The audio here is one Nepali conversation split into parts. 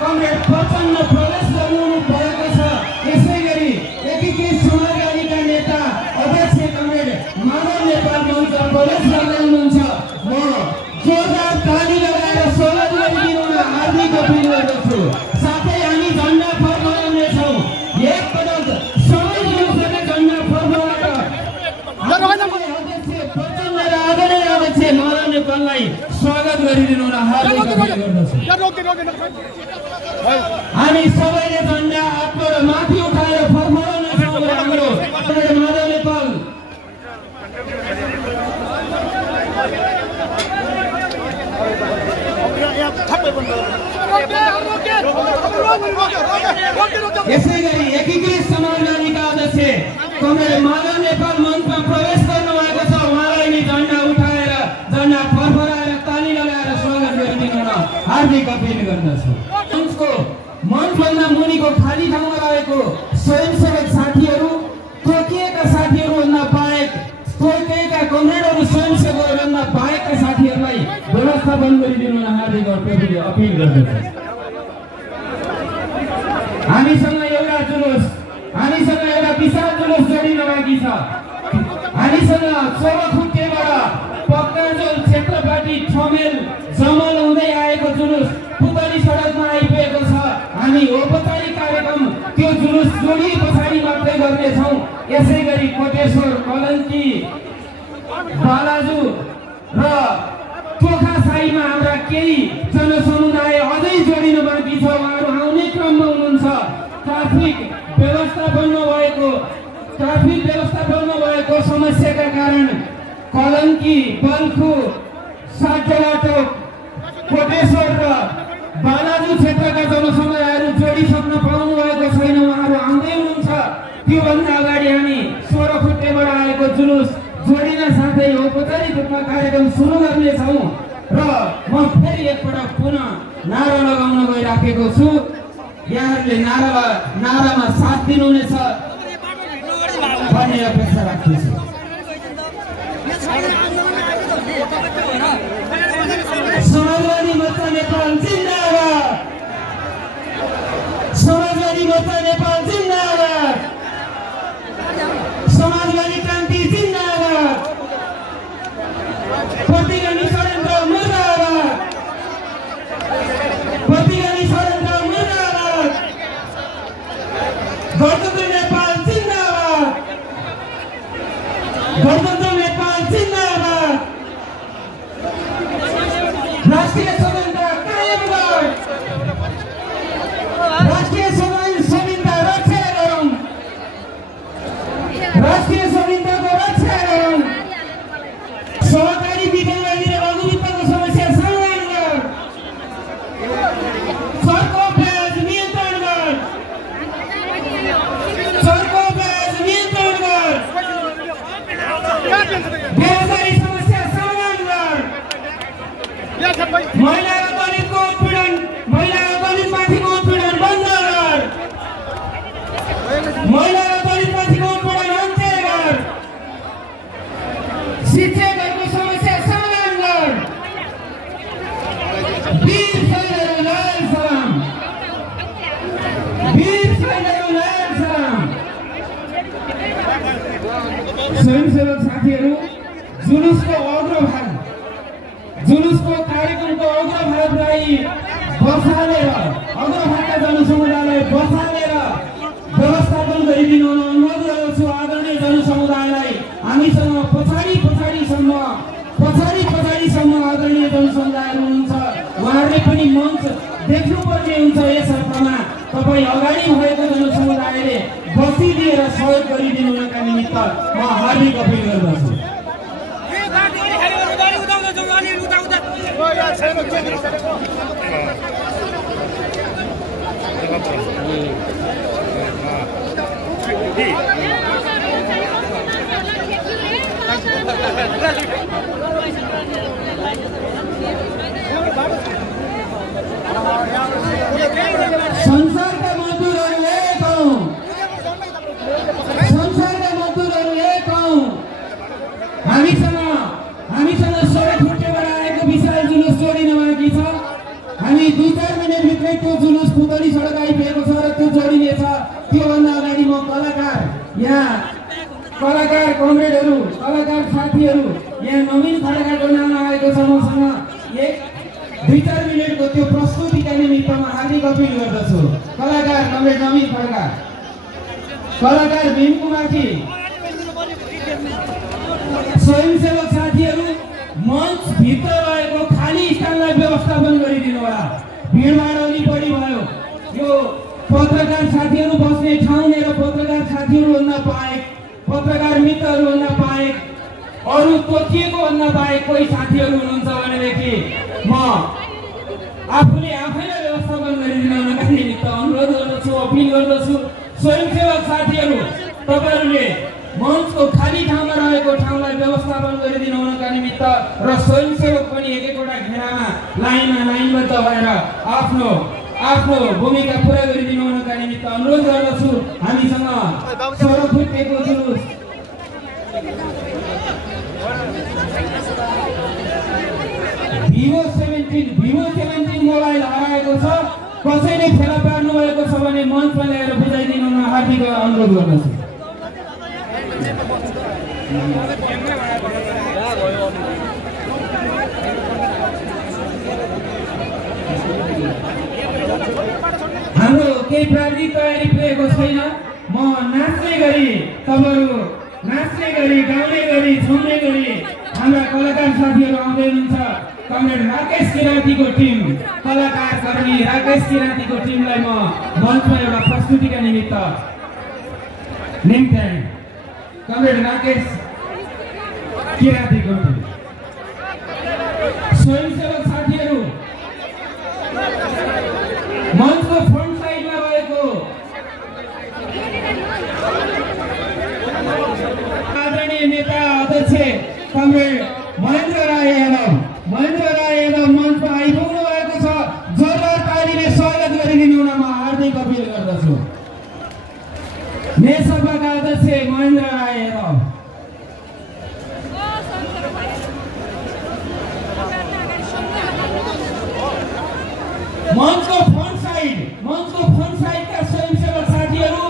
कमरेड प्रचण्ड प्रवेश गर्नु भएको छ। यसैगरी एकीकृत समाजवादीका नेता अध्यक्ष कमरेड माधव नेपाल मञ्च प्रवेश गर्दै हुनुहुन्छ। म जोरदार ताली लगाएर स्वागत गरिदिन हार्दिक अपील गर्दछु। साथै हामी झण्डा फहराउनेछौँ। एकपटक सबै जुलुसले झण्डा फहराएर अध्यक्ष प्रचण्ड र आदरणीय अध्यक्ष माधव नेपाललाई स्वागत गरिदिनु हार्दिक अपील गर्दछु। हामी सबैले झण्डा हातबाट माथि उठाएर फहराउनेछौँ। हाम्रो माधव नेपाल यसैगरी एकीकृत समाजवादीका अध्यक्ष कमरेड माधव नेपाल मञ्चमा प्रवेश गर्नुभएको छ। उहाँलाई नि झण्डा उठाएर झण्डा फरफराएर ताली लगाएर स्वागत गरिदिन हार्दिक अपील गर्दछु। मञ्चभन्दा मुनिको खाली ठाउँमा रहेको स्वयंसेवक साथीहरू, तोकिएका साथीहरूभन्दा बाहेक, तोकिएका कमरेडहरू स्वयंसेवकहरूभन्दा बाहेकका साथीहरूलाई व्यवस्थापन गरिदिनु हार्दिक अपील गर्दछु। हामीसँग एउटा विशाल जुलुस जोडिन बाँकी छ। हामीसँग 16 खुट्टेबाट पक्काजोल क्षेत्रपाटी ठमेल जमल हुँदै आएको जुलुस पुतली सडकमा आइपुगेको छ। हामी औपचारिक कार्यक्रम त्यो जुलुस जोडी पछाडि मात्रै गर्नेछौँ। यसैगरी कोटेश्वर, कलङ्की, बालाजु र टोखासाईमा हाम्रा केही जनसमुदाय अझै जोडिन बाँकी छ। उहाँहरू आउने क्रममा हुनुहुन्छ। ट्राफिक व्यवस्थापनमा भएको समस्याका कारण कलङ्की, बल्खु, साटोलाटोक, कोटेश्वर र बालाजु क्षेत्रका जनसमुदायहरू जोडिसक्न पाउनु भएको छैन। उहाँहरू आउँदै हुनुहुन्छ। त्योभन्दा अगाडि हामी 16 खुट्टेबाट आएको जुलुस जोडिन साथै औपचारिक रूपमा कार्यक्रम सुरु गर्नेछौँ। र म फेरि एकपटक पुनः नारा लगाउन गइराखेको छु। यहाँहरूले नारामा साथ दिनुहुनेछ भन्ने अपेक्षा राख्दछु। समाजवादी मोर्चा नेपाल जिन्दाबाद! समाजवादी मोर्चा नेपाल जिन्दाबाद! समाजवादी क्रान्ति जिन्दाबाद! प्रतिगामी षड्यन्त्र मुर्दाबाद! प्रतिगामी षड्यन्त्र मुर्दाबाद! गणतन्त्र नेपाल जिन्दाबाद! गणतन्त्र नेपाल जिन्दाबाद! राष्ट्रिय स्वतन्त्रता कायम गर! राष्ट्रिय स्वाधीनता रक्षा गरौँ! राष्ट्रिय स्वाधीनताको रक्षा गरौँ! सहकारी विद्यालय र लघुवित्तको समस्या समाधान गर! सरको ब्याज नियन्त्रण गर! सरको ब्याज नियन्त्रण गर! बेरोजगारी समस्या समाधान गर! महिला र दलितको उत्पीडन, महिला र दलितमाथिको उत्पीडन बन्द गर! महिला र दलितमाथिको उत्पीडन अन्त्य गर! शिक्षकहरूको समस्या समाधान गर! वीर शहीदहरू लाल सलाम! वीर शहीदहरू लाल सलाम! स्वयंसेवक साथीहरू, जुलुसको कार्यक्रमको अग्रभागलाई बसालेर, अग्रभागका जनसमुदायलाई बसालेर व्यवस्थापन गरिदिनु अनुरोध गर्दछु। आदरणीय जनसमुदायलाई हामीसँग पछाडिसम्म आदरणीय जनसमुदायहरू हुनुहुन्छ। उहाँहरूले पनि मञ्च देख्नुपर्ने हुन्छ। यस अर्थमा तपाईँ अगाडि भएको जनसमुदायले बसिदिएर सहयोग गरिदिनुका निमित्त म हार्दिक अपील गर्दछु। संसारका मजदुरहरू एक हौं, संसारका मजदुरहरू एक हौं। हामीसँग 16 खुट्टेबाट आएको विशाल जुलुस जोडिन बाँकी छ। हामी 2-4 मिनेट भित्र मात्रै त्यो जुलुस पुतली सडक आइपुगेको छ र त्यो जोडिनेछ। त्योभन्दा अगाडि म कलाकार कमरेडहरू, कलाकार साथीहरू यहाँ नवीन खड्काको नाम आएको छ मसँग 1-2-4 मिनटको त्यो प्रस्तुतिका निमित्त म हार्दिक अपिल गर्दछु। कलाकार कमरेड नवीन खड्का, कलाकार भीम कुमारजी, स्वयंसेवक साथीहरू मञ्च भित्र रहेको खाली स्थानलाई व्यवस्थापन गरिदिनु होला। भिडभाड अलि बढी भयो। यो पत्रकार साथीहरू बस्ने ठाउँ मेरो पत्रकार साथीहरू भन्न बाहेक, पत्रकार मित्रहरू भन्न बाहेक, अरू तोकिएको भन्न बाहेक कोही साथीहरू हुनुहुन्छ भनेदेखि म आफूले आफैलाई व्यवस्थापन गरिदिनका निमित्त अनुरोध गर्दछु, अपिल गर्दछु। स्वयंसेवक साथीहरू तपाईँहरूले मञ्चको खाली ठाउँमा रहेको ठाउँलाई व्यवस्थापन गरिदिनु हुनका निमित्त र स्वयंसेवक पनि एक एकवटा घेरामा लाइनबद्ध भएर आफ्नो भूमिका पुरा गरिदिनु हुनका निमित्त अनुरोध गर्दछु। हामीसँग 16 फुटको जुलुस Vivo 17 मोबाइल हराएको छ। कसैले फेला पार्नु भएको छ भने मञ्चमा ल्याएर बुझाइदिनु हुन हार्दिक अनुरोध गर्दछु। हाम्रो केही प्राविधिक तयारी पुगेको छैन। म नाच्ने गरी तपाईँहरू नाच्ने गरी, गाउने गरी, झुम्ने गरी हाम्रा कलाकार साथीहरू आउँदै हुनुहुन्छ। कमरेड राकेश किरातीको टिम, कलाकार कर्मी राकेश किरातीको टिमलाई म मञ्चमा एउटा प्रस्तुतिका निमित्त निम्त्याएँ। कमरेड राकेश किरातीको टिम, स्वयंसेवक साथीहरू मञ्चको फ्रन्ट साइडमा रहेको आदरणीय नेता अध्यक्ष कमरेड महेन्द्र राय यादव मञ्चमा आइपुग्नु भएको छ। जोरदार तालीले स्वागत गरिदिनु हुन म हार्दिक अपिल गर्दछु। नेसभाका अध्यक्ष महेन्द्र राय यादव, मञ्चको फ्रन्ट साइडका स्वयंसेवक साथीहरू,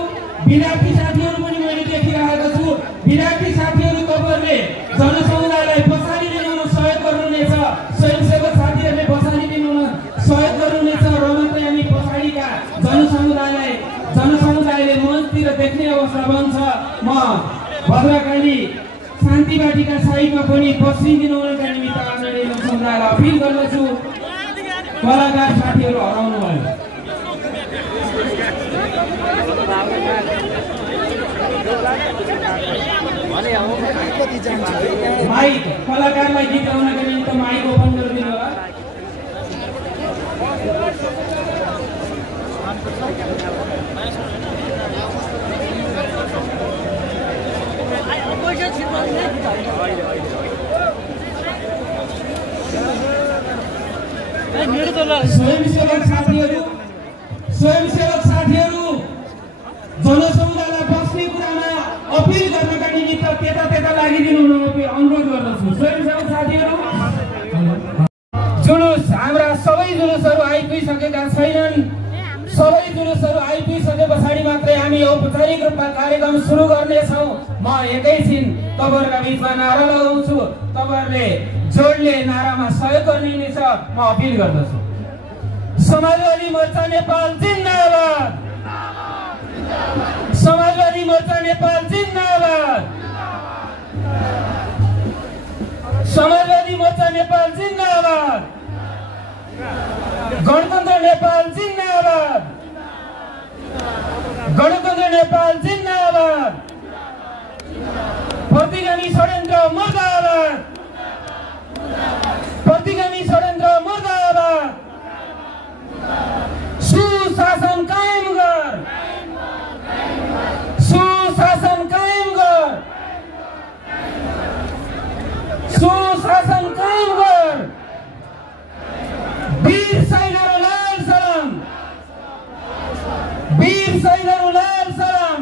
विद्यार्थी साथीहरू पनि मैले देखिरहेको छु। विद्यार्थी साथीहरू तपाईँहरूले जनसमुदायलाई पछाडि दिनुहुन सहयोग गर्नुहुनेछ। स्वयंसेवक साथीहरूले पछाडि दिनुहुन सहयोग गर्नुहुनेछ र मात्रै हामी पछाडिका जनसमुदायले मञ्चतिर देख्ने अवस्था बन्छ। म भद्रकाली शान्ति बाटीका साइडमा पनि बसिदिनु हुनका निमित्त आदरणीय जनसमुदायलाई अपिल गर्दछु। कलाकार साथीहरू हराउनु भयो। माइक कलाकारलाई गीत गाउनका निमित्त माइक ओपन गरिदिनु होला। स्वयंसेवक साथीहरू जनसमुदायलाई बस्ने कुरामा अपिल गर्नका निमित्त त्यता लागिदिनु हुन अनुरोध गर्दछु। स्वयंसेवक साथीहरू जुलुस, हाम्रा सबै जुलुसहरू आइपुगिसकेका छैनन्। सबै जुलुसहरू आइपुगिसके पछाडि मात्रै हामी औपचारिक रूपमा कार्यक्रम सुरु गर्नेछौँ। म एकैछिन तपाईँहरूका बिचमा नारा लगाउँछु। तपाईँहरूले जोडले नारामा सहयोग गर्नुहुनेछ म अपिल गर्दछु। समाजवादी मोर्चा नेपाल जिन्दाबाद, समाजवादी मोर्चा नेपाल जिन्दाबाद, समाजवादी मोर्चा नेपाल जिन्दाबाद, गणतन्त्र नेपाल जिन्दाबाद, गणतन्त्र नेपाल जिन्दाबाद, प्रतिगामी षड्यन्त्र मुर्दाबाद, प्रतिगामी षड्यन्त्र मुर्दाबाद, सुशासन कायम गर, सुशासन कायम गर, सुशासन कायम गर। वीर शहीदहरू लाल सलाम, वीर शहीदहरू लाल सलाम।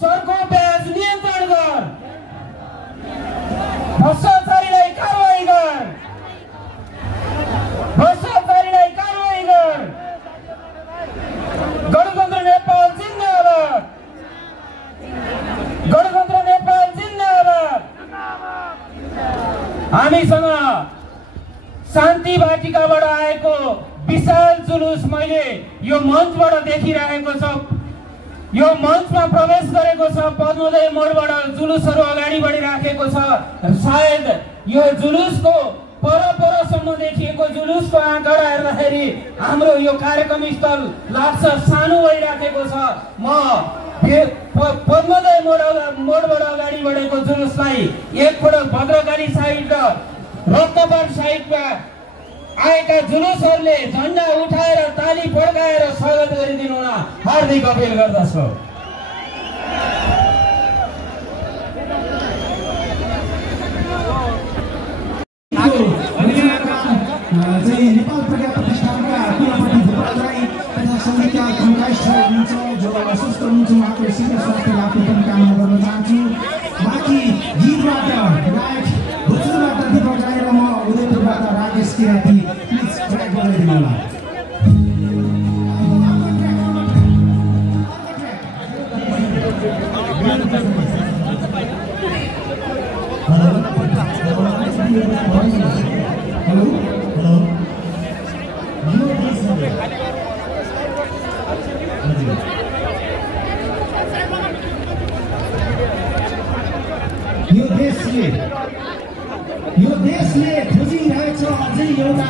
चर्को ब्याज नियन्त्रण गर, भ्रष्टाचारीलाई कारवाही गर। शान्ति वाटिकाबाट आएको विशाल जुलुस मैले यो मञ्चबाट देखिरहेको छ। यो मञ्चमा प्रवेश गरेको छ। पद्मोदय मोडबाट जुलुसहरू अगाडि बढिराखेको छ। सायद यो जुलुसको परसम्म देखिएको जुलुसको आँकडा हेर्दाखेरि हाम्रो यो कार्यक्रम स्थल लाग्छ सानो भइराखेको छ। म पद्मोदय मोडबाट अगाडि बढेको जुलुसलाई एकपटक भद्रकाली साइड र रत्नपाट साइडमा आएका जुलुसहरूले झण्डा उठाएर ताली पड्काएर स्वागत गरिदिनु हुन हार्दिक अपिल गर्दछु। नेपाल प्रज्ञा प्रतिष्ठानका कुलपति भूपत राई तथा समितिका कङ्काइष्ठ हुनुहुन्छ जो अस्वस्थ हुनुहुन्छ उहाँको शीघ्र स्वास्थ्य लाभको पनि कामना गर्न चाहन्छु। बाँकी गीतबाट गायक भोजपुरबाट दीपक राई र म उदयपुरबाट राजेश किराती प्लिज ट्र्याक बनाइदिनु होला। यो देशले खोजिरहेछ अझै एउटा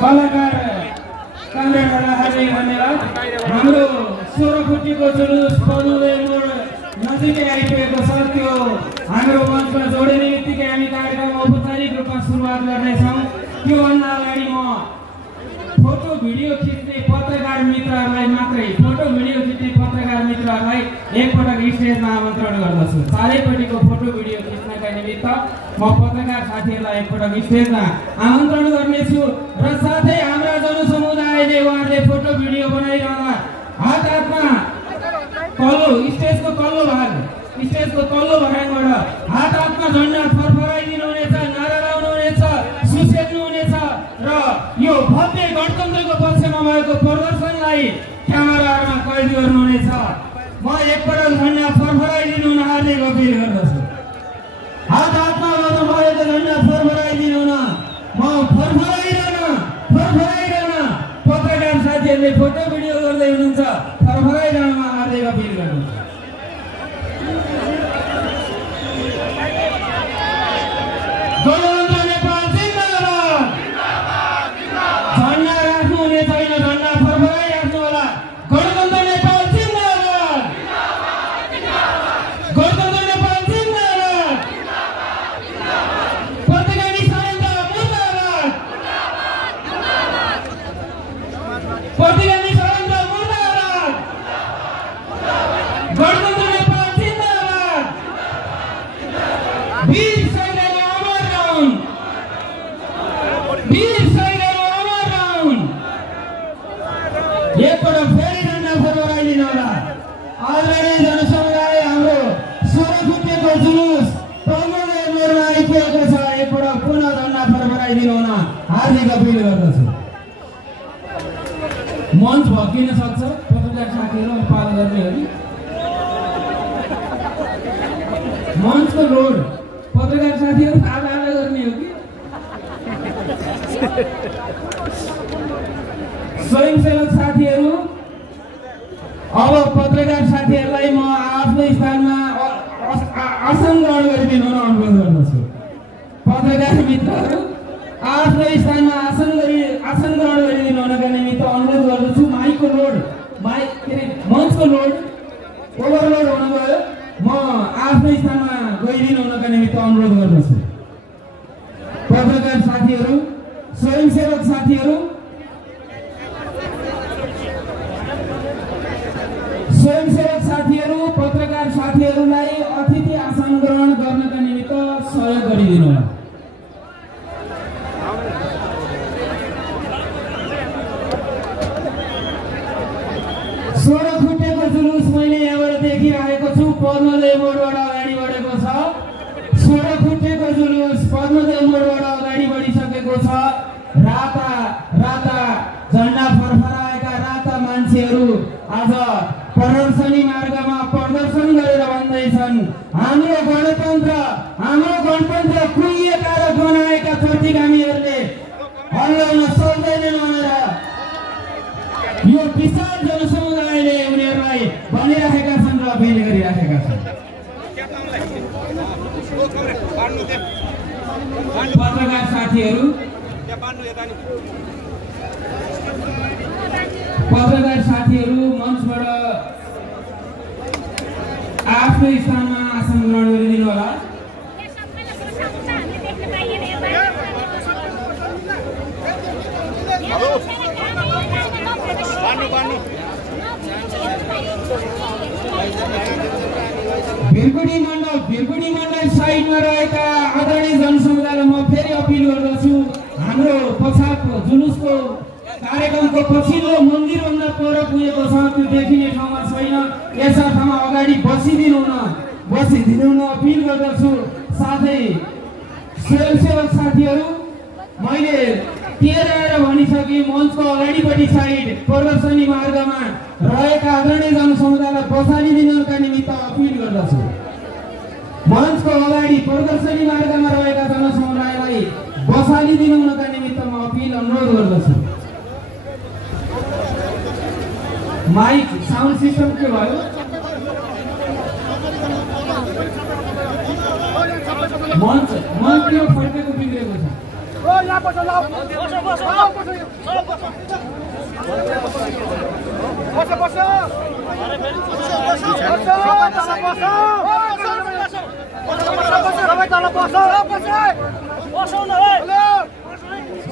कलाकार कामरेडहरूलाई हार्दिक धन्यवाद। हाम्रो 16 फुटीको जुलुस पदुले मोड नजिकै आइपुगेको छ। त्यो हाम्रो मञ्चमा जोडिने बित्तिकै हामी कार्यक्रम औपचारिक रूपमा सुरुवात गर्नेछौँ। त्योभन्दा अगाडि म फोटो भिडियो खिच्ने पत्रकार मित्रहरूलाई मात्रै एकपटक स्टेजमा आमन्त्रण गर्दछु। चारैपट्टिको फोटो भिडियो खिच्नका निमित्त म पत्रकार साथीहरूलाई एकपटक स्टेजमा आमन्त्रण गर्नेछु र साथै हाम्रा जनसमुदायले उहाँहरूले फोटो भिडियो बनाइरहँदा हात हातमा स्टेजको तल्लो भागबाट हात हातमा झन्डा फरफराइदिनु हुनेछ, नारा लाउनु हुनेछ, सुसेक्नु हुनेछ र यो भव्य गणतन्त्रको पक्षमा भएको प्रदर्शनलाई क्यामेरामा कैद गर्नुहुनेछ। म एकपटक झन्डा फरफराइदिनु हुन हार्दिक अपिल गर्दछु। हात हातमा गर्नु भएको झन्डा फरफराइदिनु हुन म फरफराइरहन पत्रकार साथीहरूले फोटो भिडियो गर्दै हुनुहुन्छ, फरफराइरहनमा हार्दिक अपिल गर्दछु। गणतन्त्र नेपाल जिन्दाबाद। झन्डा राख्नु हुने छैन, झन्डा फरफराइराख्नु होला। गणतन्त्र नेपाल जिन्दाबाद। गणतन्त्र नेपाल जिन्दाबाद। पत्रकारी षड्यन्त्र मुर्दाबाद। पत्रकारी षड्यन्त्र मुर्दाबाद। गणतन्त्र नेपाल जिन्दाबाद। वीर शहीदहरू अमर रहून्। वीर शहीदहरू अमर रहून्। एकपटक फेरि झन्डा फरफराइदिनु होला। आदरणीय जनसमुदाय, हाम्रो 16 फुटेको जुलुस पल्लोले मोडमा आइपुगेको छ। एकपटक पुनः झन्डा फरफराइदिनु हुन हार्दिक अपिल गर्दछु। मञ्च भत्किन सक्छ, पत्रकार साथीहरू पालन गर्ने हो कि मञ्चको लोड पत्रकार साथीहरू आधा गर्ने हो कि स्वयंसेवक साथीहरू। अब पत्रकार साथीहरूलाई म आफ्नो स्थानमा आसन ग्रहण गरिदिनु हुन अनुरोध गर्दछु। पत्रकार मित्रहरू आफ्नो स्थानमा आसन ग्रहण गरिदिनु हुनका निमित्त अनुरोध गर्दछु। मञ्चको लोड ओभरलोड हुनुभयो, म आफ्नो स्थानमा गइदिनु हुनका निमित्त अनुरोध गर्दछु। पत्रकार साथीहरू, स्वयंसेवक साथीहरू, पत्रकार साथीहरूलाई अतिथि आसन ग्रहण गर्नका निमित्त सहयोग गरिदिनु होला। सोह्र खुट्टेको जुलुस मैले यहाँबाट देखिरहेको छु। पद्मदेव मोडबाट अगाडि बढेको छ। 16 खुट्टेको जुलुस पद्मदेव मोडबाट अगाडि बढिसकेको छ। राता झन्डा फरफराएका राता मान्छेहरू आज प्रदर्शनी मार्गमा प्रदर्शन गरेर भन्दैछन्, हाम्रो गणतन्त्र कुहिएका र बनाएका चर्चिकामीहरूले हल्लाउन सक्दैनन् भनेर यो विशाल जनसमुदायले उनीहरूलाई भनिराखेका छन् र अपिल गरिराखेका छन्। पत्रकार साथीहरू मञ्चबाट आफ्नो स्थानमा आसन ग्रहण गरिदिनु होला। भिरकुटी मण्डल साइडमा रहेका आदरणीय जनसमुदायलाई म फेरि अपिल गर्दछु, हाम्रो पछाडको जुलुसको कार्यक्रमको पछिल्लो मन्दिरभन्दा पर पुगेको छ, त्यो देखिने ठाउँमा छैन। यस ठाउँमा अगाडि बसिदिनु हुन अपिल गर्दछु। साथै स्वयंसेवक साथीहरू, मैले तेह्र भनिसके मञ्चको अगाडिपट्टि साइड प्रदर्शनी मार्गमा रहेका आदरणीय जनसमुदायलाई बसालिदिनुका निमित्त अपिल गर्दछु। मञ्चको अगाडि प्रदर्शनी मार्गमा रहेका जनसमुदायलाई बसालिदिनुका निमित्त म अपिल अनुरोध गर्दछु। माइक साउन्ड सिस्टम के भयो? मञ्च फर्केको बिग्रेको छ।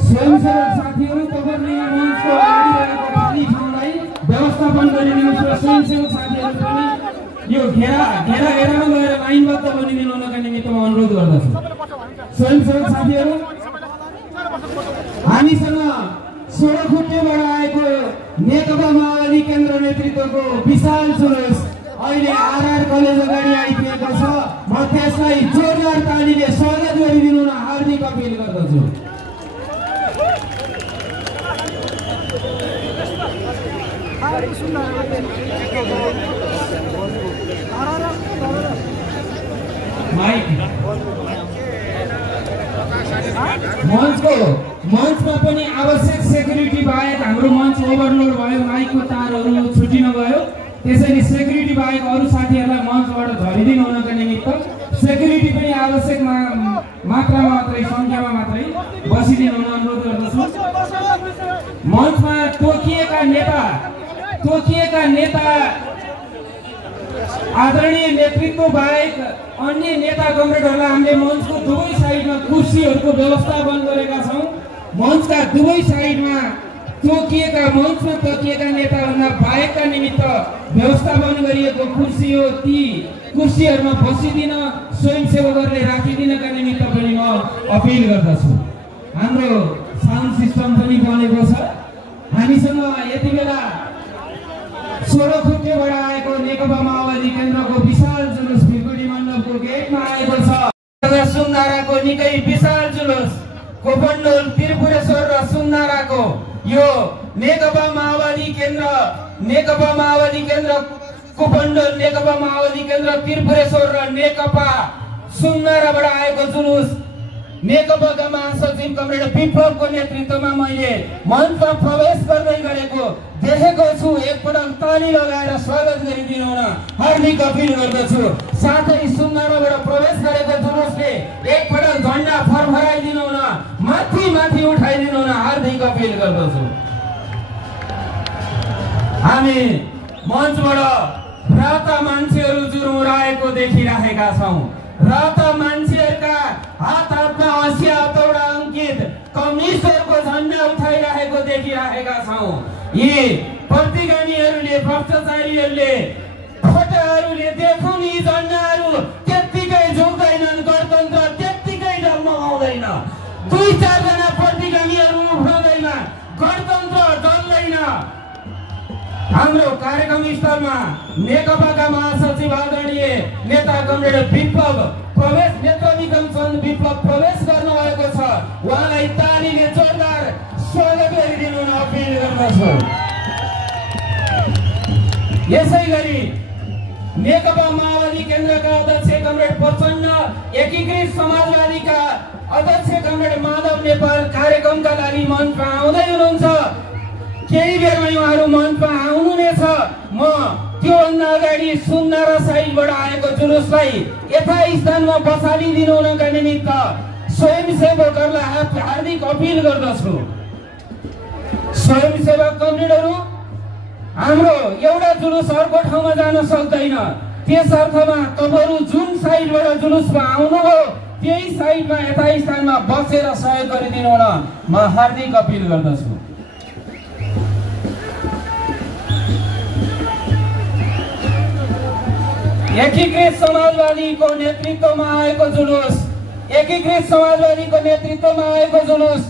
स्वयंसेवक साथीहरू तपाईँले मञ्चको अगाडि रहेको खाली ठाउँलाई व्यवस्थापन गरिदिनुहोस् र स्वयंसेवक साथीहरू पनि यो घेरामा गएर लाइनबद्ध बनिदिनुका निमित्त म अनुरोध गर्दछु। स्वयंसेवक साथीहरू हामीसँग 16 खुट्टेबाट आएको नेकपा माओवादी केन्द्र नेतृत्वको विशाल जुलुस अहिले आरआर कलेज अगाडि आइपुगेको छ। म त्यसलाई जोरदार तालीले स्वागत गरिदिनु न हार्दिक अपिल गर्दछु। मञ्चमा पनि आवश्यक सेक्युरिटी बाहेक हाम्रो मञ्च ओभरलोड भयो, माइकको तारहरू छुटिन गयो। त्यसैले सेक्युरिटी बाहेक अरू साथीहरूलाई मञ्चबाट झरिदिनु हुनका निमित्त सेक्युरिटी पनि आवश्यक मात्रामा मात्रै सङ्ख्यामा मात्रै बसिदिनु हुन अनुरोध गर्दछु। मञ्चमा तोकिएका नेता आदरणीय नेतृत्व बाहेक अन्य नेता कमरेडहरूलाई हामीले मञ्चको दुवै साइडमा कुर्सीहरूको व्यवस्थापन गरेका छौँ। मञ्चका दुवै साइडमा मञ्चमा तोकिएका नेताहरूमा बाहेकका निमित्त व्यवस्थापन गरिएको कुर्सी हो। ती कुर्सीहरूमा बसिदिन स्वयंसेवकहरूले राखिदिनका निमित्त पनि म अपिल गर्दछु। हाम्रो साउन्ड सिस्टम पनि बनेको छ। हामीसँग यति बेला 16 खुट्टेबाट आएको नेकपा माओवादी केन्द्रको विशाल जुलुस भिरगुडी मण्डपको गेटमा आएको छ। सुन्दाराको निकै विशाल जुलुस कोपण्डोल त्रिपुरेश्वर र सुन्दाराको यो नेकपा माओवादी केन्द्र कोपण्डोल नेकपा माओवादी केन्द्र त्रिपुरेश्वर र नेकपा सुन्दाराबाट आएको जुलुस नेकपाका महासचिव कमरेड विप्लवको नेतृत्वमा मैले मञ्चमा प्रवेश गर्दै गरेको देखेको छु। एकपटक ताली लगाएर स्वागत गरिदिनु हुन हार्दिक अपिल गर्दछु। साथै सुन्दाराबाट प्रवेश गरेको जुलुसले एकपटक झण्डा फरफराइदिनु हुन माथि उठाइदिनु हुन हार्दिक अपिल गर्दछु। हामी मञ्चबाट राता मान्छेहरू जुरुराएको देखिरहेका छौँ। राता मान्छेहरूका हातमा हँसिया हतौडा अङ्कित कम्युनिस्टहरूको झण्डा उठाइरहेको देखिरहेका छौँ। यी प्रतिगामीहरूले भ्रष्टाचारीहरूले खोटाहरूले देखुन् यी झण्डाहरू त्यत्तिकै झुक्दैनन्, गणतन्त्र त्यत्तिकै डगमगाउँदैन। 2-4 जना प्रतिगामीहरू उफ्रँदैमा गणतन्त्र डल्दैन। हाम्रो कार्यक्रम स्थलमा नेकपाका महासचिव आदरणीय नेता कमरेड विप्लव प्रवेश गर्नुभएको छ। उहाँलाई तालीले जोरदार स्वागत गरिदिनु हुन अपिल गर्दछु। यसै गरी नेकपा माओवादी केन्द्रका अध्यक्ष कमरेड प्रचण्ड, एकीकृत समाजवादीका अध्यक्ष कमरेड माधव नेपाल कार्यक्रमका लागि मञ्चमा आउँदै हुनुहुन्छ। केही बेरमा उहाँहरू मञ्चमा आउनु नै छ। म त्योभन्दा अगाडि सुन्दारा साइडबाट आएको जुलुसलाई यथास्थानमा बसालिदिनु हुनका निमित्त स्वयंसेवकहरूलाई हार्दिक अपिल गर्दछु। स्वयंसेवक कमरेडहरू, हाम्रो एउटा जुलुस अर्को ठाउँमा जान सक्दैन। त्यस अर्थमा तपाईँहरू जुन साइडबाट जुलुसमा आउनुभयो त्यही साइडमा यथास्थानमा बसेर सहयोग गरिदिनु हुन म हार्दिक अपिल गर्दछु। एकीकृत समाजवादीको नेतृत्वमा आएको जुलुस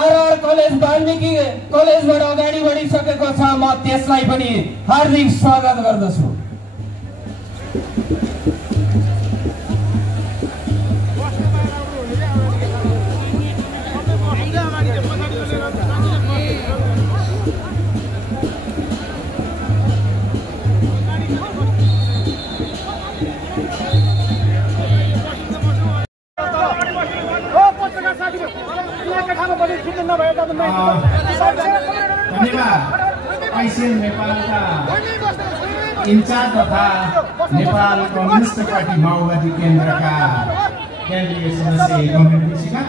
आरआर कलेज वाल्मीकि कलेजबाट अगाडि बढिसकेको छ। म त्यसलाई पनि हार्दिक स्वागत गर्दछु। धन्यवाद। आइसिएन नेपालका इन्चार्ज तथा नेपाल कम्युनिस्ट पार्टी माओवादी केन्द्रका केन्द्रीय सदस्य कमरेड ऋषिका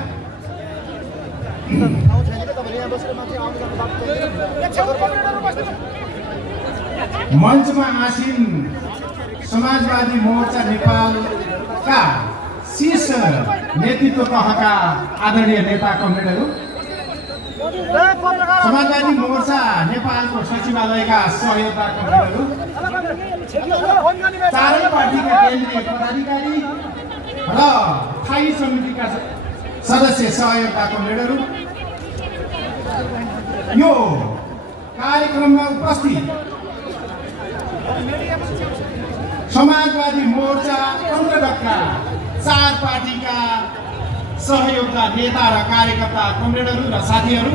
मञ्चमा आसीन समाजवादी मोर्चा नेपालका शीर्ष नेतृत्व तहका आदरणीय नेता कमरेडहरू, समाजवादी मोर्चा नेपालको सचिवालयका सहयोगका कमरेडहरू, चारै पार्टीका केन्द्रीय पदाधिकारी र स्थायी समितिका सदस्य सहयोगका कमरेडहरू, यो कार्यक्रममा उपस्थित समाजवादी मोर्चा कमरेडका चार पार्टीका सहयोगका नेता र कार्यकर्ता कमरेडहरू र साथीहरू,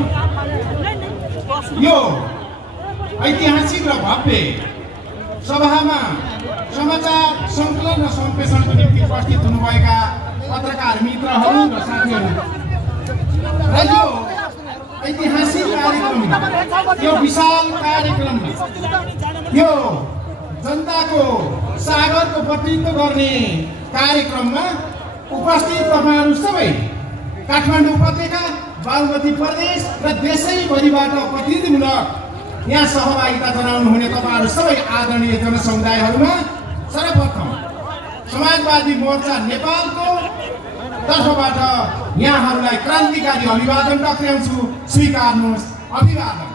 यो ऐतिहासिक र भव्य सभामा समाचार सङ्कलन र सम्प्रेषणको निम्ति उपस्थित हुनुभएका पत्रकार मित्रहरू र साथीहरू र यो ऐतिहासिक कार्यक्रम, यो विशाल कार्यक्रम, यो जनताको सागरको प्रतिनिधित्व गर्ने कार्यक्रममा उपस्थित तपाईहरु सबै काठमाडौँ उपत्यका, बागमती प्रदेश र देशैभरिबाट प्रतिनिधिमूलक यहाँ सहभागिता जनाउनु हुने तपाईहरु सबै आदरणीय जनसमुदायहरुमा सर्वप्रथम समाजवादी मोर्चा नेपालको तर्फबाट यहाँहरूलाई क्रान्तिकारी अभिवादन टक्र्याउँछु। स्वीकार्नुहोस् अभिवादन।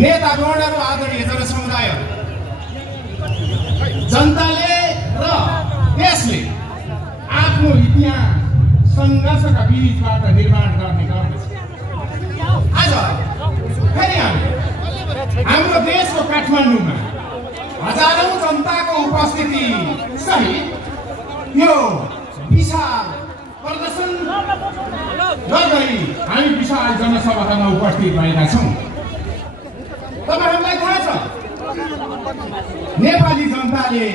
नेतागणहरू, आदरणीय जनसमुदायहरू, जनताले र देशले आफ्नो इतिहास संघर्षका बीचबाट निर्माण गर्ने गर्दछ। आज फेरि हाम्रो देशको काठमाडौँमा हजारौं जनताको उपस्थिति सहित यो विशाल प्रदर्शन गर्दै हामी विशाल जनसभामा उपस्थित भएका छौँ। तपाईहरुलाई थाहा छ, नेपाली जनताले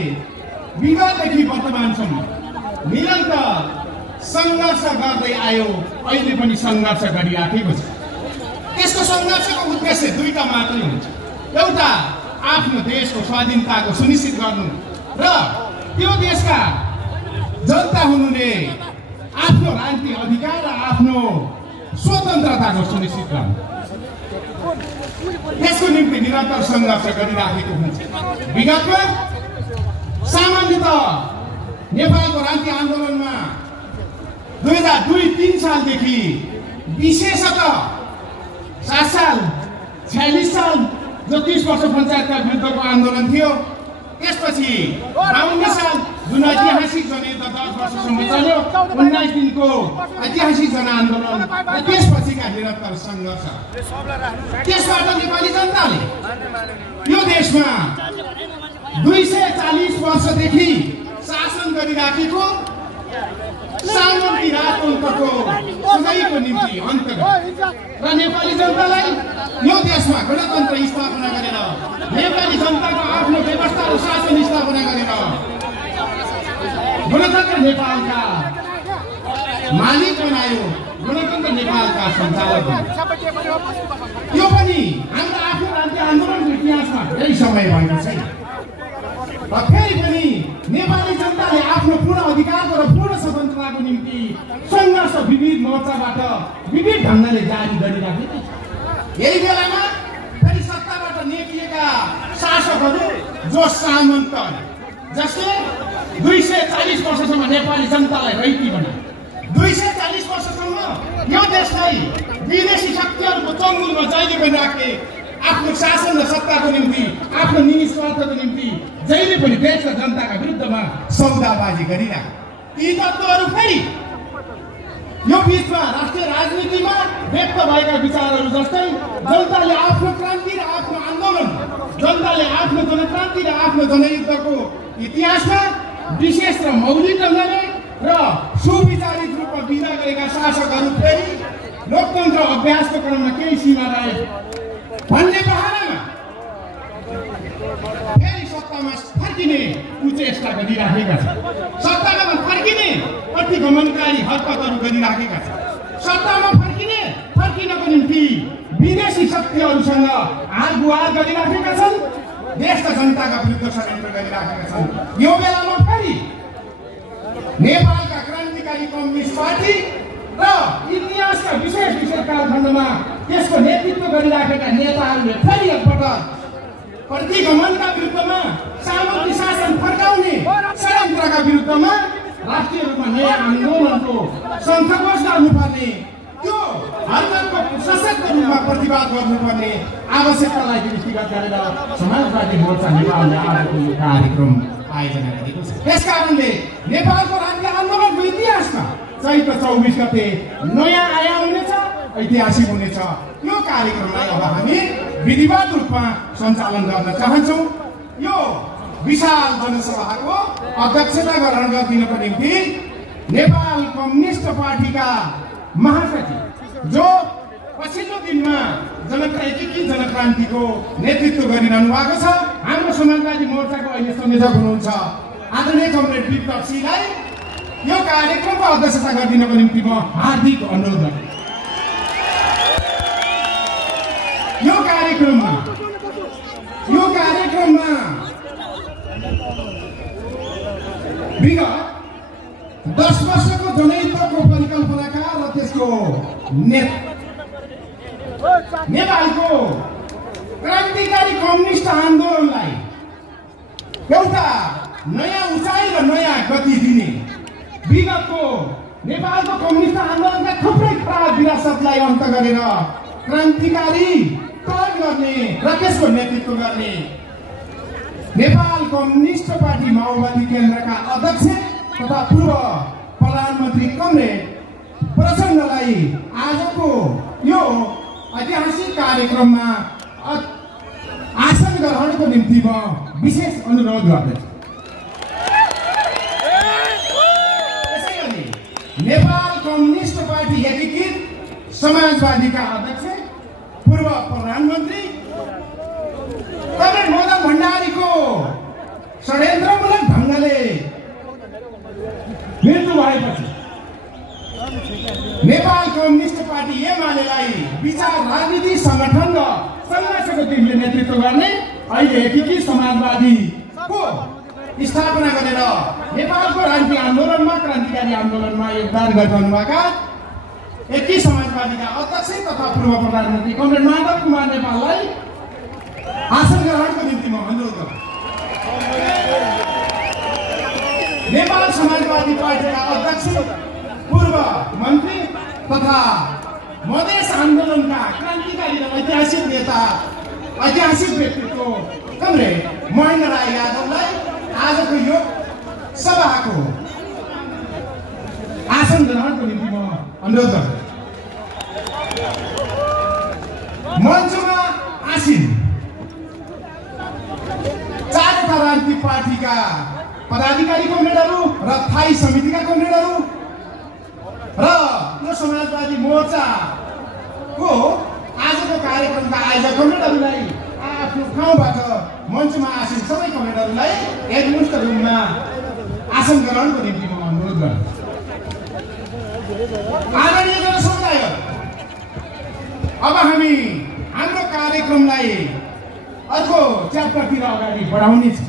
विगतदेखि वर्तमानसम्म निरन्तर संघर्ष गर्दै आयो, अहिले पनि संघर्ष गरिराखेको छ। त्यसको संघर्षको उद्देश्य दुईटा मात्रै हुन्छ। एउटा आफ्नो देशको स्वाधीनताको सुनिश्चित गर्नु र त्यो देशका जनता हुनुले आफ्नो राजनीतिक अधिकार र आफ्नो स्वतन्त्रताको सुनिश्चित गर्नु, यसको निम्ति निरन्तर संघर्ष गरिराखेको हुन्छ। विगतमा सामान्यतः नेपालको राजनीतिक आन्दोलनमा 2002-03 सालदेखि विशेषतः 7 साल 46 साल जो 30 वर्ष पञ्चायतका विरुद्धको आन्दोलन थियो, त्यसपछि 52 साल जुन ऐतिहासिक जनयुद्ध 10 वर्षसम्म चल्यो, 19 दिनको ऐतिहासिक जनआन्दोलन र त्यसपछिका निरन्तर सङ्घर्ष, त्यसबाट नेपाली जनताले यो देशमा 240 वर्षदेखि शासन गरिराखेको सामन्ती राजतन्त्रको सधैँको निम्ति अन्त र नेपाली जनतालाई यो देशमा गणतन्त्र स्थापना गरेर नेपाली जनताको आफ्नो व्यवस्था र शासन स्थापना गरेर गणतन्त्र नेपालका मालिक बनायो, गणतन्त्र नेपालका सञ्चालक बनायो। यो पनि हाम्रो आफ्नो राजनीतिक आन्दोलनको इतिहासमा धेरै समय भएको छैन। र फेरि पनि नेपाली जनताले आफ्नो पूर्ण अधिकारको र पूर्ण स्वतन्त्रताको निम्ति सङ्घर्ष विविध मोर्चाबाट विविध ढङ्गले जारी गरिराखेको छ। यही बेलामा फेरि सत्ताबाट नेकिएका शासकहरू जो सामन्त, जसले 240 वर्षसम्म नेपाली जनतालाई रैती बनाए, 240 वर्षसम्म यो देशलाई विदेशी शक्तिहरूको चङ्गुलमा जहिले पनि राखे, आफ्नो शासन र सत्ताको निम्ति, आफ्नो निजी स्वार्थको निम्ति जहिले पनि देश र जनताका विरुद्धमा सौदाबाजी गरिरहे। यी तत्त्वहरू फेरि यो बिचमा राष्ट्रिय राजनीतिमा व्यक्त भएका विचारहरू जस्तै जनताले आफ्नो क्रान्ति र आफ्नो आन्दोलन, जनताले आफ्नो जनक्रान्ति र आफ्नो जनयुद्धको इतिहासमा विशेष र मौलिक ढङ्गले र सुविचारित रूपमा विदा गरेका शासकहरू फेरि लोकतन्त्र अभ्यासको क्रममा केही सीमा रहे भन्ने बहानामा फेरि सत्तामा फर्किने कुचेष्टा गरिराखेका छन्। सत्तामा फर्किने प्रतिगमनकारी हरकतहरू गरिराखेका छन्। सत्तामा फर्किनको निम्ति विदेशी शक्तिहरूसँग हालगुहाल गरिराखेका छन्, देशका जनताका विरुद्ध षड्यन्त्र गरिराखेका छन्। यो बेलामा फेरि नेपालका क्रान्तिकारी कम्युनिस्ट पार्टी र इतिहासका विशेष विशेष कालखण्डमा त्यसको नेतृत्व गरिराखेका नेताहरूले फेरि एकपटक प्रतिगमनका विरुद्धमा सामन्ती शासन फर्काउने षड्यन्त्रका विरुद्धमा राष्ट्रिय रूपमा नयाँ आन्दोलनको सङ्घर्ष गर्नुपर्ने त्यो हरकतको सशक्त रूपमा प्रतिवाद गर्नुपर्ने आवश्यकतालाई दृष्टिगत गरेर समाजवादी मोर्चा नेपालले आजको यो कार्यक्रम आयोजना गरेको छ। त्यसकारणले नेपालको राष्ट्रिय आन्दोलनको इतिहासमा चैत्र 24 गते नयाँ आयाम हुनेछ, ऐतिहासिक हुनेछ। यो कार्यक्रमलाई अब हामी विधिवत रूपमा सञ्चालन गर्न चाहन्छौँ। यो विशाल जनसभाको अध्यक्षता ग्रहण गरिदिनको निम्ति नेपाल कम्युनिस्ट पार्टीका महासचिव जो पछिल्लो दिनमा एकीकृत जनक्रान्तिको नेतृत्व गरिरहनु भएको छ, हाम्रो समाजवादी मोर्चाको अहिले संयोजक हुनुहुन्छ आदरणीय कमरेड विप्लव सिंहलाई यो कार्यक्रमको अध्यक्षता गरिदिनको निम्ति म हार्दिक अनुरोध गर्छु। यो कार्यक्रममा विगत 10 वर्षको जनयुद्धको परिकल्पनाका र त्यसको नेपालको क्रान्तिकारी कम्युनिस्ट आन्दोलनलाई एउटा नयाँ उचाइ र नयाँ गति दिने, विगतको नेपालको कम्युनिस्ट आन्दोलनका थुप्रै खराब विरासतलाई अन्त गरेर क्रान्तिकारी तय गर्ने र त्यसको नेतृत्व गर्ने नेपाल कम्युनिस्ट पार्टी माओवादी केन्द्रका अध्यक्ष तथा पूर्व प्रधानमन्त्री कमरेड प्रचण्डलाई आजको यो ऐतिहासिक कार्यक्रममा आसन ग्रहणको निम्ति म विशेष अनुरोध गर्दछु। त्यसैगरी नेपाल कम्युनिस्ट पार्टी एकीकृत समाजवादीका अध्यक्ष पूर्व प्रधानमन्त्री कमरेड मदन भण्डारीको षड्यन्त्रमूलक ढङ्गले मृत्यु भएपछि नेपाल कम्युनिस्ट पार्टी एमालेलाई विचार राजनीति संगठन र संघर्षको टिमले नेतृत्व गर्ने अहिले एकीकृत समाजवादीको स्थापना गरेर नेपालको राजनीतिक आन्दोलनमा क्रान्तिकारी आन्दोलनमा योगदान गरिरहनुभएका एकीकृत समाजवादीका अध्यक्ष तथा पूर्व प्रधानमन्त्री कमरेड माधव कुमार नेपाललाई आसन ग्रहणको निम्ति म अनुरोध गर्छु। नेपाल समाजवादी पार्टीका अध्यक्ष पूर्व मन्त्री तथा मधेस आन्दोलनका क्रान्तिकारी र ऐतिहासिक नेता ऐतिहासिक व्यक्तित्व कमरेड महेन्द्र राय यादवलाई आजको यो सभाको आसन ग्रहणको निम्ति म अनुरोध गर्छु। मञ्चमा आसीन चारवटा राजनीतिक पार्टीका पदाधिकारी कमरेडहरू र थाई समितिका कमरेडहरू र यो समाजवादी मोर्चाको आजको कार्यक्रमका आयोजक कमरेडहरूलाई आफ्नो ठाउँबाट मञ्चमा आसीन सबै कमरेडहरूलाई एकमुष्ट रूपमा आसन ग्रहणको निम्ति म अनुरोध गर्छु। आदरणीय जनसमुदाय, अब हामी हाम्रो कार्यक्रमलाई अर्को च्याप्टरतिर अगाडि बढाउनेछ।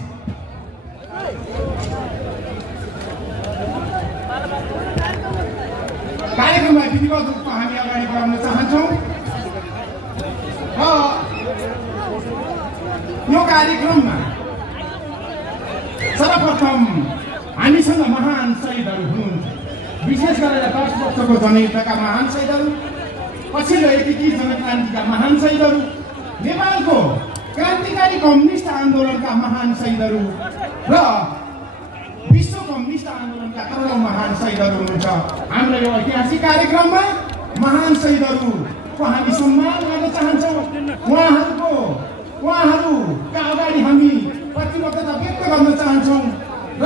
कार्यक्रमलाई विधिवत रूपमा हामी अगाडि बढाउन चाहन्छौँ। यो कार्यक्रममा सर्वप्रथम हामीसँग महान शहीदहरू हुनुहुन्छ, विशेष गरेर 10 वर्षको जनयुद्धका महान शहीदहरू, पछिल्लो एकीकृत जनक्रान्तिका महान शहीदहरू, नेपालको क्रान्तिकारी कम्युनिस्ट आन्दोलनका महान शहीदहरू र विश्व कम्युनिस्ट आन्दोलनका करोडौं महान शहीदहरू हुनुहुन्छ। हाम्रो यो ऐतिहासिक कार्यक्रममा महान शहीदहरूको हामी सम्मान गर्न चाहन्छौँ। उहाँहरूका अगाडि हामी प्रतिबद्धता व्यक्त गर्न चाहन्छौँ र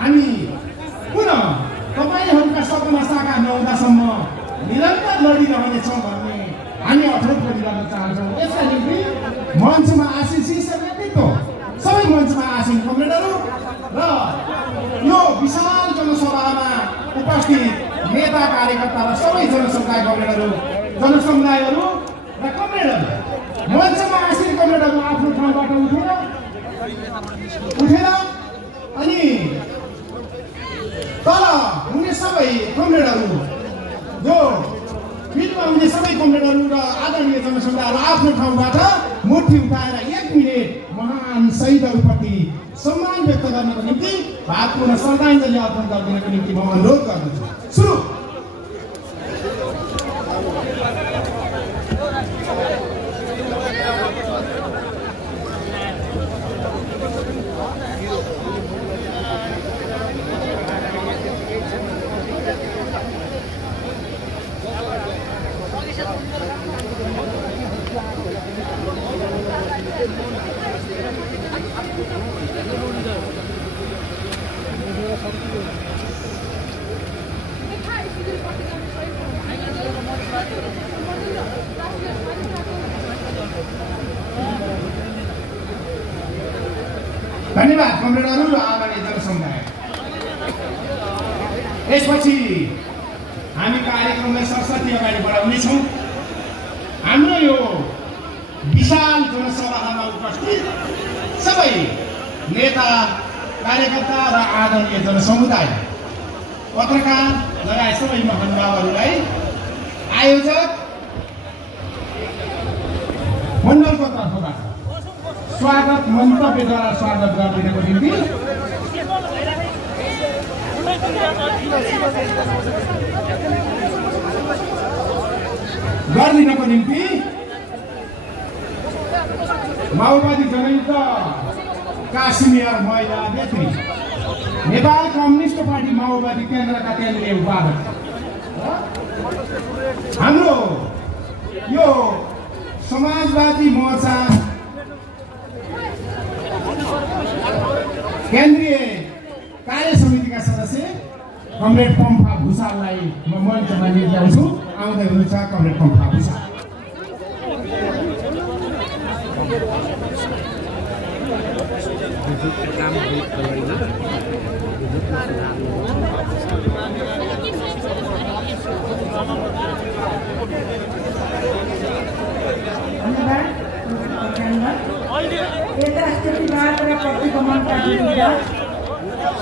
हामी पुनः तपाईँहरूका सपना साकार नहुँदासम्म निरन्तर लडिरहनेछौँ भन्ने हामी अठोट गरिरहन चाहन्छौँ। यसका निम्ति मञ्चमा आसीन शीर्ष व्यक्तित्व, सबै मञ्चमा आसीन कमरेडहरू र यो विशाल जनसभामा उपस्थित नेता कार्यकर्ता र सबै जनसमुदायहरू र कमरेडहरू, मञ्चमा आसीन कमरेडहरू आफ्नो ठाउँबाट उठेर अनि तल हुने सबै कमरेडहरू जो फिल्डमा हुने सबै कमरेडहरू र आदरणीय जनसमुदायहरू आफ्नो ठाउँबाट मुठी उठाएर 1 मिनेट महान शहीदहरूप्रति सम्मान व्यक्त गर्नको निम्ति भावपूर्ण श्रद्धाञ्जली अर्पण गरिदिनको निम्ति म अनुरोध गर्दछु। सुरु। धन्यवाद कमरेडहरू र आदरणीय जनसमुदाय। यसपछि हामी कार्यक्रमलाई सरस्वती अगाडि बढाउनेछौँ। हाम्रो यो विशाल जनसभामा उपस्थित सबै नेता कार्यकर्ता र आदरणीय जनसमुदाय पत्रकार लगायत सबै महानुभावहरूलाई आयोजक मण्डलको तर्फबाट स्वागत मन्तव्यद्वारा स्वागत गरिदिनको निम्ति माओवादी जनयुद्ध काश्मीर महिला नेत्री नेपाल कम्युनिस्ट पार्टी माओवादी केन्द्रका केन्द्रीय उपाध्यक्ष हाम्रो यो समाजवादी मोर्चा केन्द्रीय कार्य समितिका सदस्य कमरेड पम्फा भुषाललाई म मञ्चमा लिएर ल्याउँछु। आउँदै हुनुहुन्छ कमरेड पम्फा भुषाल।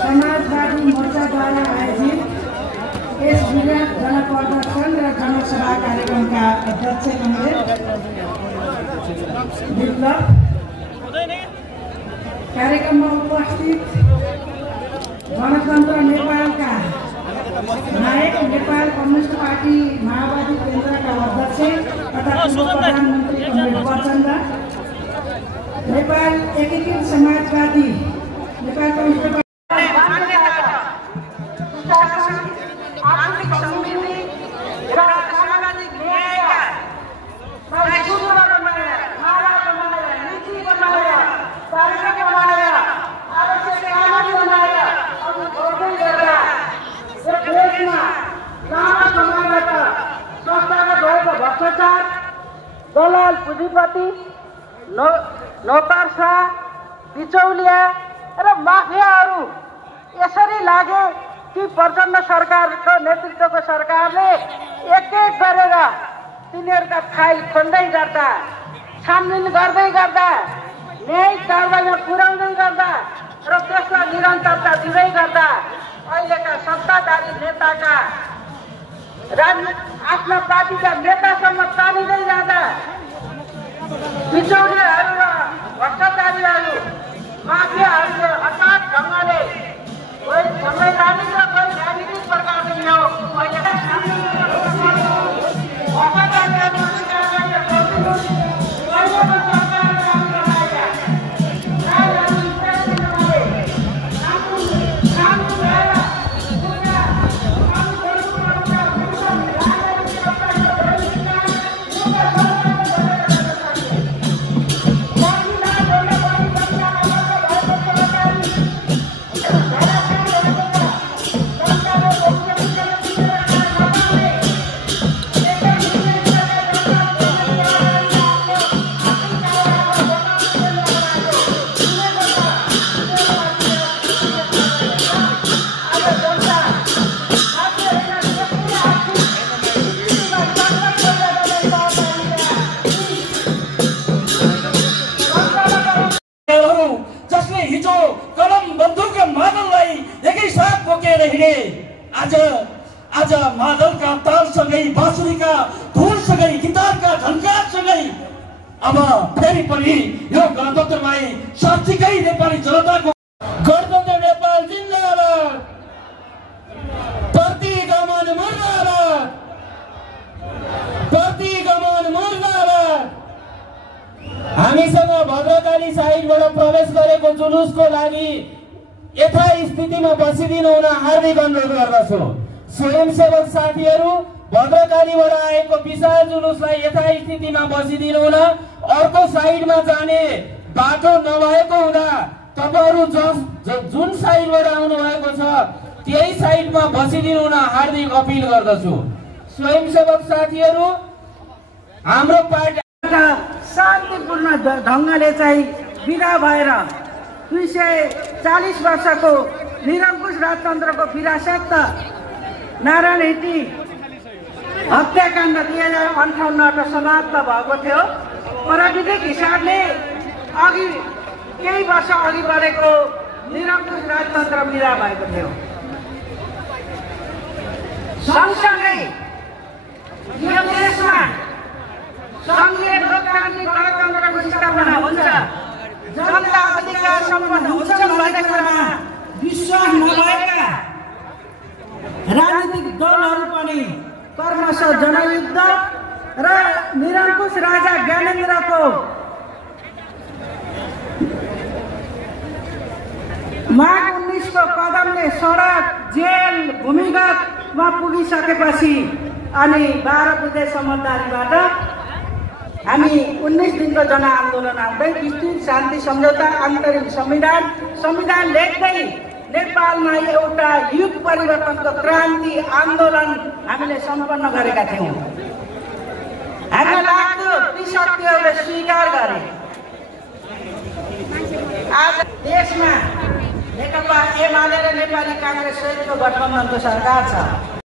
समाजवादी मोर्चाद्वारा आयोजित यस विराट जनप्रदर्शन र जनसभा कार्यक्रमका अध्यक्ष कमरेड विप्लव, कार्यक्रममा उपस्थित गणतन्त्र नेपालका नायक नेपाल कम्युनिस्ट पार्टी माओवादी केन्द्रका अध्यक्ष तथा पूर्व प्रधानमन्त्री कमरेड प्रचण्ड, नेपाल एकीकृत समाजवादी नेपाल कम्युनिस्ट दलाल पुँजीपति नौकरशाह बिचौलिया र माफियाहरू यसरी लागे कि प्रचण्ड सरकारको नेतृत्वको सरकारले एक एक गरेर तिनीहरूका फाइल खोल्दै गर्दा, छानबिन गर्दै गर्दा, न्यायिक कारबाहीमा पुर्याउँदै गर्दा र त्यसलाई निरन्तरता दिँदै गर्दा अहिलेका सत्ताधारी नेताका आफ्ना पार्टीका नेतासम्म तानिँदै जाँदा बिचौलियाहरू र भ्रष्टाचारीहरू माफियाहरूले हठात ढङ्गले कोही संवैधानिक र कोही राजनीतिक प्रकारले यो आज मादलका तालसँगै बाँसुरीका धुनसँगै गिटारका झन्कारसँगै अब फेरि पनि यो गणतन्त्रलाई साँच्चीकै नेपाली जनताको गणतन्त्र नेपाल जिन्दाबाद, प्रतिगमन मुर्दाबाद, प्रतिगमन मुर्दाबाद। हामीसँग भद्रकाली साइडबाट प्रवेश गरेको जुलुसको लागि यथास्थितिमा बसिदिनु हुन हार्दिक अनुरोध गर्दछु। स्वयंसेवक साथीहरू, भद्रकालीबाट आएको विशाल जुलुसलाई यथास्थितिमा बसिदिनु हुन, अर्को साइडमा जाने बाटो नभएको हुँदा तपाईहरू जुन साइडबाट आउनु भएको छ त्यही साइडमा बसिदिनु हुन हार्दिक अपिल गर्दछु। स्वयंसेवक साथीहरू, हाम्रो पार्टी शान्तिपूर्ण ढङ्गले चाहिँ बिदा भएर 240 वर्षको निरङ्कुश राजतन्त्रको विरासत नारायण हिटी हत्याकाण्ड 2058 समाप्त भएको थियो। प्राविधिक हिसाबले अघि केही वर्ष अघि बढेको निरङ्कुश राजतन्त्र बिदा भएको थियो। सँगसँगै यो देशमा सङ्घीय लोकतान्त्रिक गणतन्त्रको स्थापना हुन्छ, जनता अधिकार सम्पन्न हुन्छन् भन्ने कुरामा विश्वास नभएका राजनीतिक दलहरू पनि कर्मशः जनयुद्ध र निरङ्कुश राजा ज्ञानेन्द्रको माघ 19 को कदमले सडक, जेल, भूमिगतमा पुगिसकेपछि अनि 12 बुधे समझदारीबाट हामी 19 दिनको जनआन्दोलन आउँदै विस्तृत शान्ति सम्झौता, अन्तरिम संविधान लेख्दै नेपालमा एउटा युग परिवर्तनको क्रान्ति आन्दोलन हामीले सम्पन्न गरेका थियौँ। हामीलाई लाग्थ्यो ती शक्तिहरूले स्वीकार गरे। आज देशमा नेकपा एमाले र नेपाली काङ्ग्रेस सहितको गठबन्धनको सरकार छ।